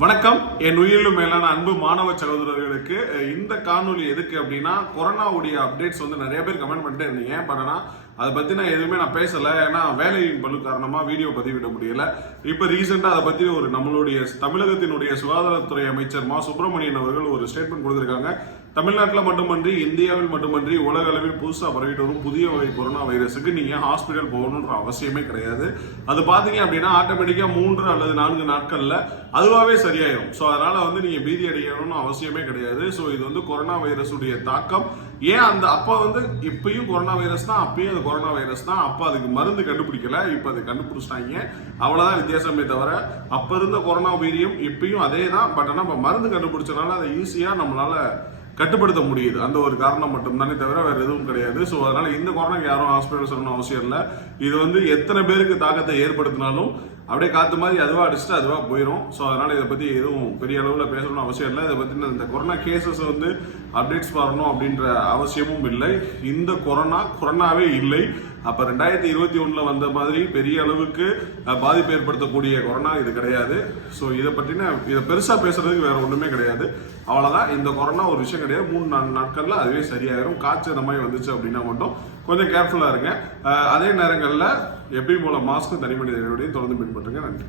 வணக்கம். என் உயிரிலும் மேலான அன்பு மாணவ சகோதரர்களுக்கு இந்த காணொளி எதுக்கு அப்படின்னா கொரோனாவுடைய அப்டேட்ஸ் வந்து நிறைய பேர் கமெண்ட் பண்ணிட்டே இருந்தீங்க. பட் ஆனால் அதை பத்தி நான் எதுவுமே நான் பேசல. ஏன்னா வேலையின் பழு காரணமா வீடியோ பதிவிட முடியல. இப்போ ரீசெண்டா அதை பத்தி ஒரு நம்மளுடைய தமிழகத்தினுடைய சுகாதாரத்துறை அமைச்சர் மா. சுப்பிரமணியன் அவர்கள் ஒரு ஸ்டேட்மெண்ட் கொடுத்திருக்காங்க. தமிழ்நாட்டில் மட்டுமன்றி இந்தியாவில் மட்டுமன்றி உலக அளவில் புதுசாக பரவிட்டு வரும் புதிய வகை கொரோனா வைரஸுக்கு நீங்கள் ஹாஸ்பிட்டல் போகணுன்ற அவசியமே கிடையாது. அது பார்த்தீங்க அப்படின்னா ஆட்டோமேட்டிக்காக மூன்று அல்லது நான்கு நாட்களில் அதுவாகவே சரியாயிடும் ஸோ அதனால் வந்து நீங்கள் பீதி அடையணும்னு அவசியமே கிடையாது. ஸோ இது வந்து கொரோனா வைரஸுடைய தாக்கம். ஏன் அந்த அப்போ வந்து இப்பயும் கொரோனா வைரஸ் தான் அப்பயும் அது கொரோனா வைரஸ் தான். அப்போ அதுக்கு மருந்து கண்டுபிடிக்கல இப்போ அது கண்டுபிடிச்சிட்டாங்க. அவ்வளோதான் வித்தியாசமே தவிர அப்போ இருந்த கொரோனா வீரியம் இப்பயும் அதே தான் பட் ஆனால் இப்போ மருந்து கண்டுபிடிச்சனால அதை ஈஸியாக நம்மளால் கட்டுப்படுத்த முடியுது. அந்த ஒரு காரணம் மட்டும்தானே தவிர வேற எதுவும் கிடையாது. ஸோ அதனால இந்த கொரோனாக்கு யாரும் ஹாஸ்பிட்டல் சொல்லணும் அவசியம் இல்லை. இது வந்து எத்தனை பேருக்கு தாக்கத்தை ஏற்படுத்தினாலும் அப்படியே காற்று மாதிரி அதுவாக அடிச்சுட்டு அதுவாக போயிடும் ஸோ அதனால் இதை பற்றி எதுவும் பெரிய அளவில் பேசணும்னு அவசியம் இல்லை. இதை பற்றின இந்த கொரோனா கேசஸ் வந்து அப்டேட்ஸ் வரணும் அப்படின்ற அவசியமும் இல்லை. இந்த கொரோனா கொரோனாவே இல்லை. அப்போ ரெண்டாயிரத்தி இருபத்தி ஒன்றில் வந்த மாதிரி பெரிய அளவுக்கு பாதிப்பு ஏற்படுத்தக்கூடிய கொரோனா இது கிடையாது. ஸோ இதை பற்றின இதை பெருசாக பேசுகிறதுக்கு வேற ஒன்றுமே கிடையாது. அவ்வளோதான் இந்த கொரோனா ஒரு விஷயம் கிடையாது. மூணு நாலு நாட்களில் அதுவே சரியாயிரும். காய்ச்சல் இந்த மாதிரி வந்துச்சு அப்படின்னா மட்டும் கொஞ்சம் கேர்ஃபுல்லாக இருங்க. அதே நேரங்களில் எப்பயும் போல மாஸ்க்கு தனி மனித இடைவெளியும் பெற்றேன் நன்றி